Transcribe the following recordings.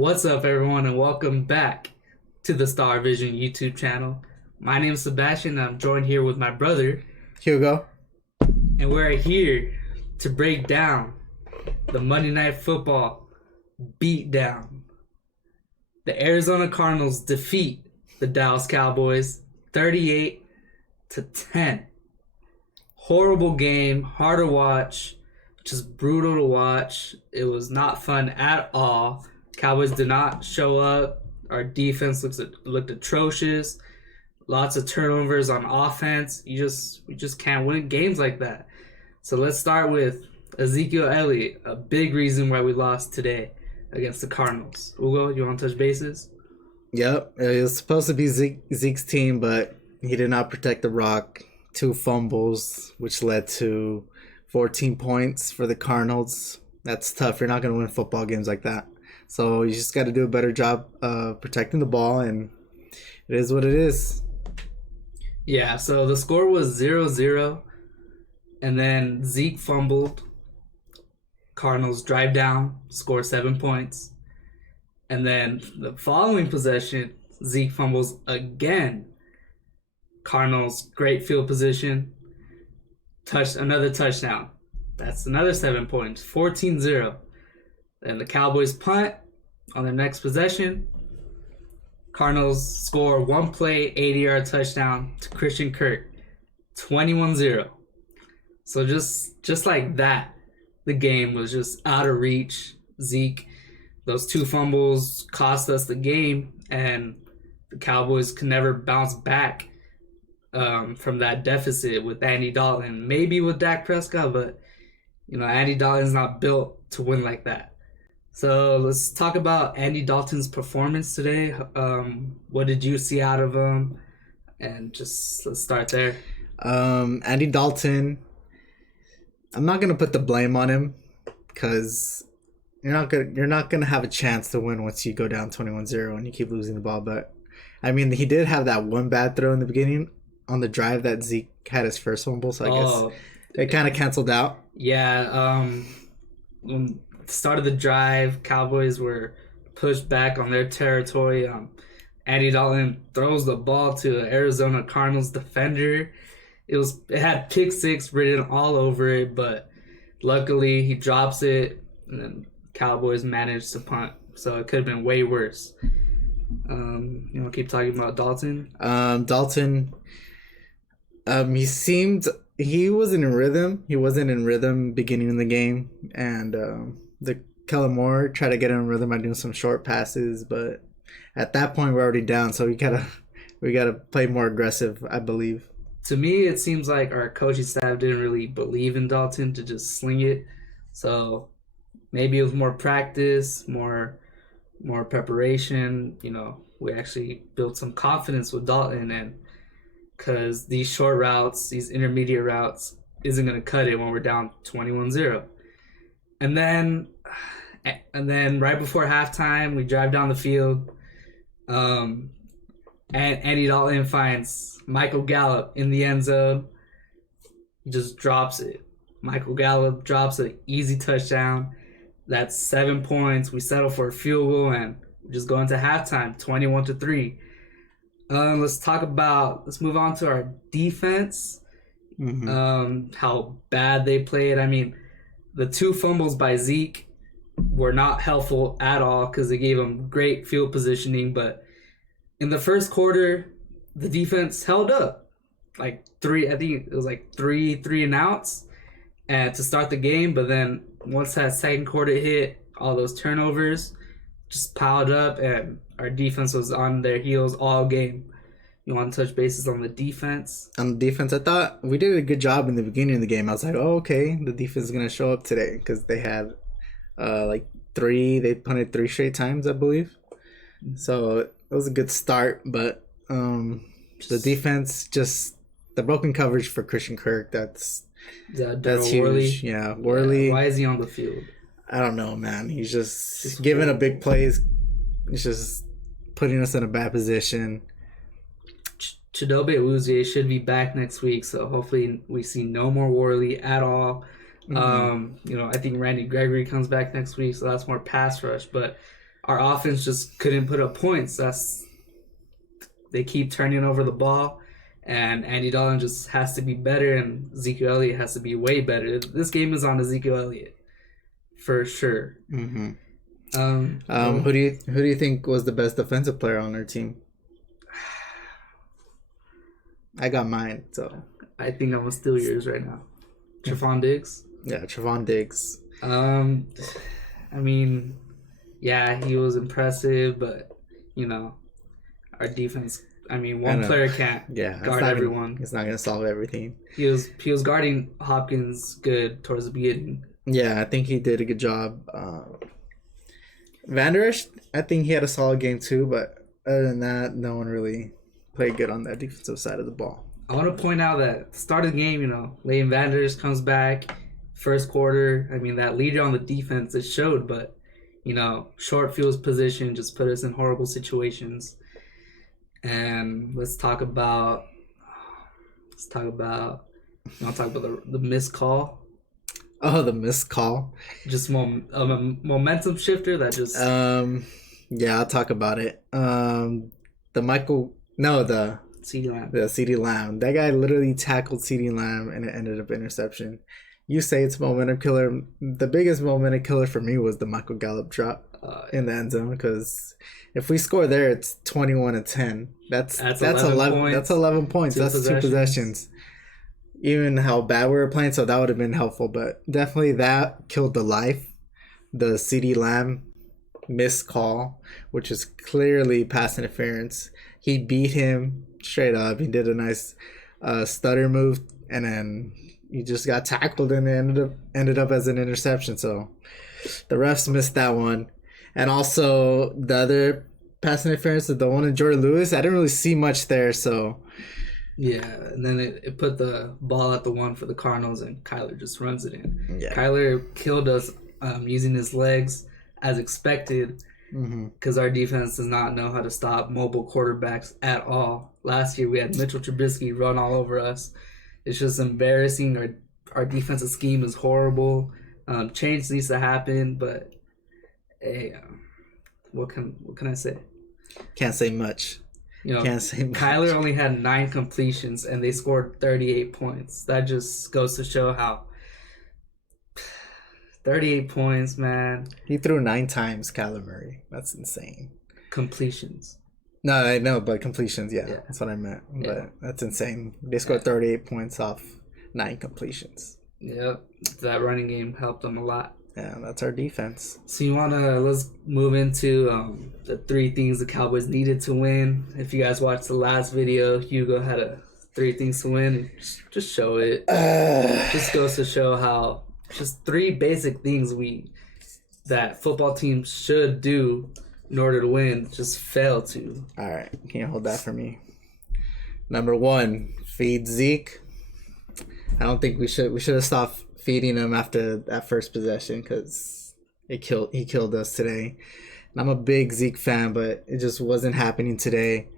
What's up, everyone, and welcome back to the Star Vision YouTube channel. My name is Sebastian, and I'm joined here with my brother, Hugo. and we're here to break down the Monday Night Football beatdown. The Arizona Cardinals defeat the Dallas Cowboys 38-10. Horrible game, hard to watch, just brutal to watch. It was not fun at all. Cowboys did not show up. Our defense looked atrocious. Lots of turnovers on offense. We just can't win games like that. So let's start with Ezekiel Elliott, a big reason why we lost today against the Cardinals. Hugo, you want to touch bases? Yep, it was supposed to be Zeke's team, but he did not protect the rock. 2 fumbles, which led to 14 points for the Cardinals. That's tough. You're not going to win football games like that. So you just got to do a better job protecting the ball, and it is what it is. Yeah, so the score was 0-0, and then Zeke fumbled. Cardinals drive down, score 7 points. And then the following possession, Zeke fumbles again. Cardinals, great field position. Another touchdown. That's another 7 points, 14-0. Then the Cowboys punt on their next possession. Cardinals score one play, 80-yard touchdown to Christian Kirk, 21-0. So just like that, the game was just out of reach. Zeke, those 2 fumbles cost us the game, and the Cowboys can never bounce back from that deficit with Andy Dalton. Maybe with Dak Prescott, but Andy Dalton's not built to win like that. So let's talk about Andy Dalton's performance today. What did you see out of him? And let's start there. Andy Dalton, I'm not gonna put the blame on him because you're not gonna have a chance to win once you go down 21-0 and you keep losing the ball. But I mean, he did have that one bad throw in the beginning on the drive that Zeke had his first fumble, so I guess it kind of canceled out. Yeah. When start of the drive, Cowboys were pushed back on their territory. Andy Dalton throws the ball to an Arizona Cardinals defender. It had pick 6 written all over it, but luckily he drops it, and then Cowboys managed to punt. So it could have been way worse. You want to keep talking about Dalton? Dalton, he wasn't in rhythm. He wasn't in rhythm beginning of the game, and the Kellen Moore tried to get in rhythm by doing some short passes, but at that point we're already down, so we gotta play more aggressive, I believe. To me, it seems like our coaching staff didn't really believe in Dalton to just sling it. So maybe it was more practice, more preparation. We actually built some confidence with Dalton, and because these short routes, these intermediate routes, isn't going to cut it when we're down 21-0. And then right before halftime, we drive down the field. And Andy Dalton finds Michael Gallup in the end zone. He just drops it. Michael Gallup drops an easy touchdown. That's 7 points. We settle for a field goal, and we just go into halftime, 21-3. Let's move on to our defense. Mm-hmm. How bad they played. I mean, the 2 fumbles by Zeke were not helpful at all because they gave him great field positioning. But in the first quarter, the defense held up. I think it was like three and outs and to start the game. But then once that second quarter hit, all those turnovers just piled up, and our defense was on their heels all game. You want to touch bases on the defense? On the defense, I thought we did a good job in the beginning of the game. I was like, oh, okay, the defense is going to show up today because they had they punted 3 straight times, I believe. So it was a good start, but the defense, just the broken coverage for Christian Kirk, that's huge. Worley? Yeah, Worley. Yeah, why is he on the field? I don't know, man. He's just giving a big plays. He's just putting us in a bad position. Chidobe Awuzie should be back next week, so hopefully we see no more Worley at all. Mm-hmm. I think Randy Gregory comes back next week, so that's more pass rush. But our offense just couldn't put up points. They keep turning over the ball, and Andy Dalton just has to be better, and Ezekiel Elliott has to be way better. This game is on Ezekiel Elliott for sure. Mm-hmm. Who Who do you think was the best defensive player on their team? I got mine, so I think I'm gonna steal yours right now. Trevon Diggs. Yeah, Trevon Diggs. I mean, yeah, he was impressive, but our defense. I mean, one player can't guard everyone. It's not gonna solve everything. He was guarding Hopkins good towards the beginning. Yeah, I think he did a good job. Van Der Esch, I think he had a solid game too, but other than that, no one really played good on that defensive side of the ball. I want to point out that at the start of the game, Leighton Van Der Esch comes back, first quarter. I mean, that leader on the defense, it showed, but, short field position just put us in horrible situations. And let's talk about the missed call. Oh, the missed call. Just a momentum shifter that just... Yeah, I'll talk about it. The CeeDee Lamb. The CeeDee Lamb. That guy literally tackled CeeDee Lamb and it ended up interception. You say it's momentum killer. The biggest momentum killer for me was the Michael Gallup drop in the end zone, because if we score there, it's 21-10. That's 11 points. That's 11 points. That's 2 possessions. Even how bad we were playing, so that would have been helpful. But definitely that killed the life. The CeeDee Lamb missed call, which is clearly pass interference. He beat him straight up. He did a nice stutter move, and then he just got tackled, and it ended up as an interception. So the refs missed that one. And also the other pass interference, the one in Jordan Lewis, I didn't really see much there, so... Yeah, and then it put the ball at the 1 for the Cardinals, and Kyler just runs it in. Yeah. Kyler killed us using his legs as expected, because our defense does not know how to stop mobile quarterbacks at all. Last year we had Mitchell Trubisky run all over us. It's just embarrassing. Our defensive scheme is horrible. Change needs to happen, but hey, what can I say? Can't say much. Can't say much. Kyler only had 9 completions, and they scored 38 points. That just goes to show how 38 points, man. He threw 9 times, Kyler Murray. That's insane. Completions. No, I know, but completions, yeah. That's what I meant. Yeah. But that's insane. They scored 38 points off 9 completions. Yep. That running game helped them a lot. Yeah, that's our defense. So let's move into the 3 things the Cowboys needed to win. If you guys watched the last video, Hugo had 3 things to win. Just show it. Just goes to show how just 3 basic things that football teams should do in order to win just fail to. All right, can you hold that for me? Number 1, feed Zeke. I don't think we should have stopped feeding him after that first possession, because he killed us today. And I'm a big Zeke fan, but it just wasn't happening today.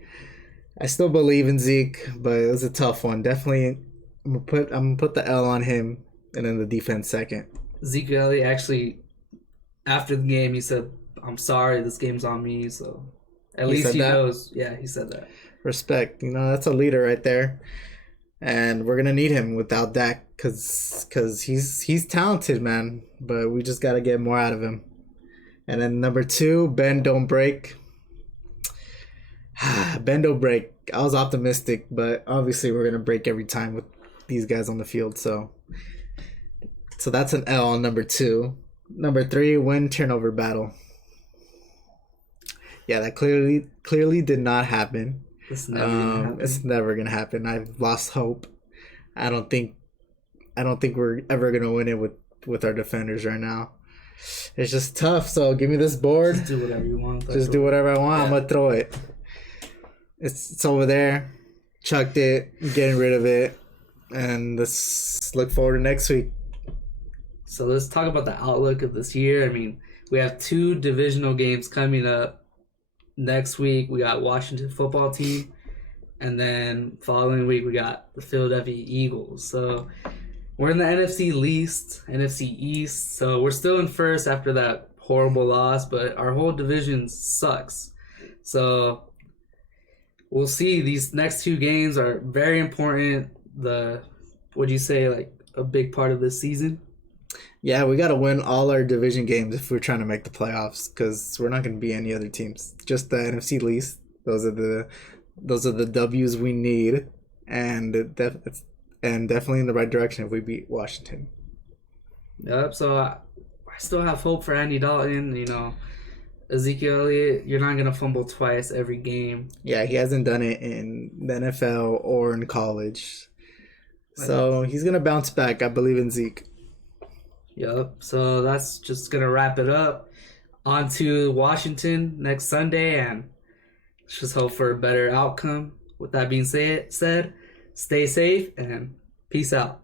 I still believe in Zeke, but it was a tough one. Definitely, I'm gonna put the L on him, and then the defense second. Ezekiel Elliott actually, after the game, he said, "I'm sorry, this game's on me." So at least he knows. Yeah, he said that. Respect. That's a leader right there. And we're gonna need him without Dak, cause he's talented, man. But we just gotta get more out of him. And then number 2, bend don't break. Bend don't break. I was optimistic, but obviously we're gonna break every time with these guys on the field. So that's an L on number 2. Number 3, win turnover battle. Yeah, that clearly did not happen. It's never gonna happen. I've lost hope. I don't think we're ever gonna win it with our defenders right now. It's just tough. So give me this board. Just do whatever you want. Do whatever I want. Yeah. I'm gonna throw it. It's over there. Chucked it. Getting rid of it. And let's look forward to next week. So let's talk about the outlook of this year. I mean, we have 2 divisional games coming up. Next week, we got Washington football team. And then following week, we got the Philadelphia Eagles. So we're in the NFC East. So we're still in first after that horrible loss, but our whole division sucks. So we'll see. These next 2 games are very important. Would you say, like, a big part of this season? Yeah, we got to win all our division games if we're trying to make the playoffs, because we're not going to be any other teams. Just the NFC least. Those are the W's we need, and definitely in the right direction if we beat Washington. Yep. So I still have hope for Andy Dalton. You know, Ezekiel Elliott, you're not gonna fumble twice every game. Yeah, he hasn't done it in the NFL or in college, so he's gonna bounce back. I believe in Zeke. Yep. So that's just gonna wrap it up. On to Washington next Sunday, and let's just hope for a better outcome. With that being said, stay safe and peace out.